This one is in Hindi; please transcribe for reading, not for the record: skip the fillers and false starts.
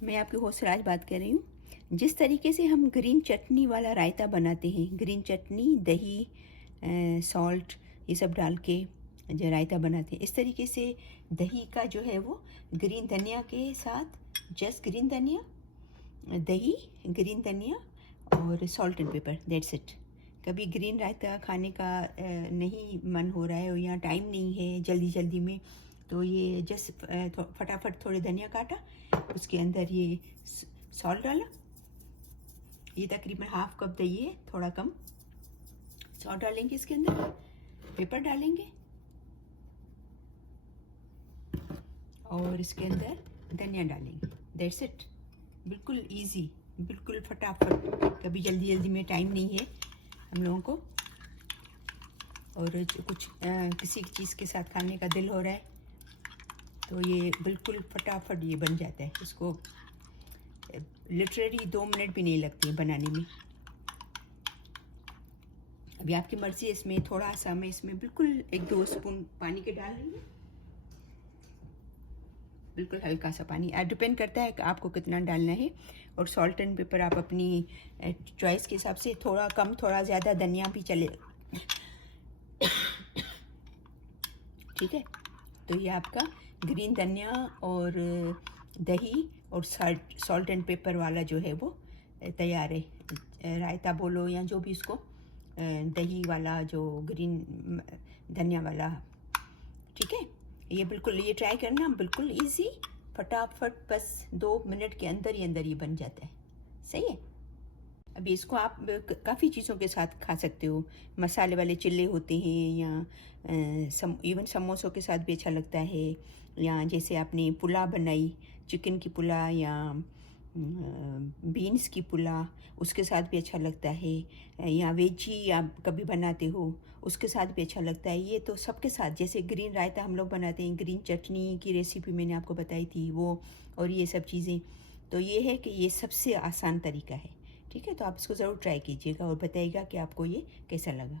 मैं आपकी होस्ट राज बात कर रही हूँ। जिस तरीके से हम ग्रीन चटनी वाला रायता बनाते हैं, ग्रीन चटनी, दही, सॉल्ट, ये सब डाल के जो रायता बनाते हैं, इस तरीके से दही का जो है वो ग्रीन धनिया के साथ, जस्ट ग्रीन धनिया, दही, ग्रीन धनिया और salt and paper, that's it. कभी ग्रीन रायता खाने का नहीं मन हो रहा है और यहाँ टाइम नहीं है जल्दी जल्दी में, तो ये जस्ट फटाफट थोड़े धनिया काटा, उसके अंदर ये सॉल्ट डाला, ये तकरीबन हाफ कप दही है, थोड़ा कम सॉल्ट डालेंगे, इसके अंदर पेपर डालेंगे और इसके अंदर धनिया डालेंगे, दैट्स इट। बिल्कुल इजी, बिल्कुल फटाफट। कभी जल्दी जल्दी में टाइम नहीं है हम लोगों को और कुछ किसी चीज़ के साथ खाने का दिल हो रहा है, तो ये बिल्कुल फटाफट ये बन जाता है। इसको लिटरली 2 मिनट भी नहीं लगते बनाने में। अभी आपकी मर्ज़ी है, इसमें थोड़ा सा मैं इसमें बिल्कुल 1-2 स्पून पानी के डाल लेंगे, बिल्कुल हल्का सा पानी। डिपेंड करता है कि आपको कितना डालना है, और सॉल्ट एंड पेपर आप अपनी चॉइस के हिसाब से, थोड़ा कम थोड़ा ज़्यादा, धनिया भी चले, ठीक है। तो ये आपका ग्रीन धनिया और दही और सॉल्ट एंड पेपर वाला जो है वो तैयार है। रायता बोलो या जो भी इसको, दही वाला जो ग्रीन धनिया वाला, ठीक है। ये बिल्कुल, ये ट्राई करना, बिल्कुल इजी, फटाफट, बस 2 मिनट के अंदर ही अंदर ये बन जाता है, सही है। अभी इसको आप काफ़ी चीज़ों के साथ खा सकते हो। मसाले वाले चिल्ले होते हैं, या इवन समोसों के साथ भी अच्छा लगता है, या जैसे आपने पुलाव बनाई, चिकन की पुलाव या बीन्स की पुलाव, उसके साथ भी अच्छा लगता है। या वेजी आप कभी बनाते हो, उसके साथ भी अच्छा लगता है। ये तो सबके साथ, जैसे ग्रीन रायता हम लोग बनाते हैं, ग्रीन चटनी की रेसिपी मैंने आपको बताई थी वो, और ये सब चीज़ें, तो ये है कि ये सबसे आसान तरीका है, ठीक है। तो आप इसको ज़रूर ट्राई कीजिएगा और बताइएगा कि आपको ये कैसा लगा।